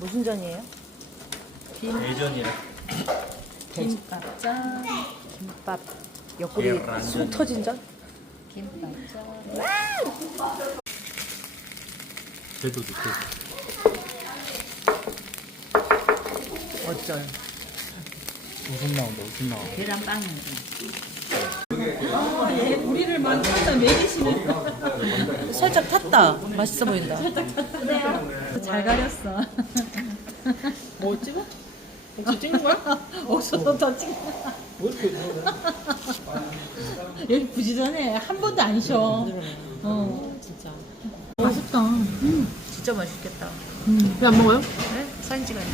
무슨 전이에요? 예전이라. 김밥전. 김밥. 옆구리 쑥 터진 전? 김밥전. 제도 좋고. 어쩔. 웃음 나온다, 웃음 나와. 계란빵. 우리를 만들다 먹이시는. 살짝 탔다. 맛있어 보인다. 잘 가렸어. 뭐 찍어? 혹시 찍는 거야? 어서 더 찍. 여기 부지런해. 한 번도 안 쉬어. 진짜. 맛있다. 진짜 맛있겠다. 왜 안 먹어요? 네? 사진 찍어야 돼.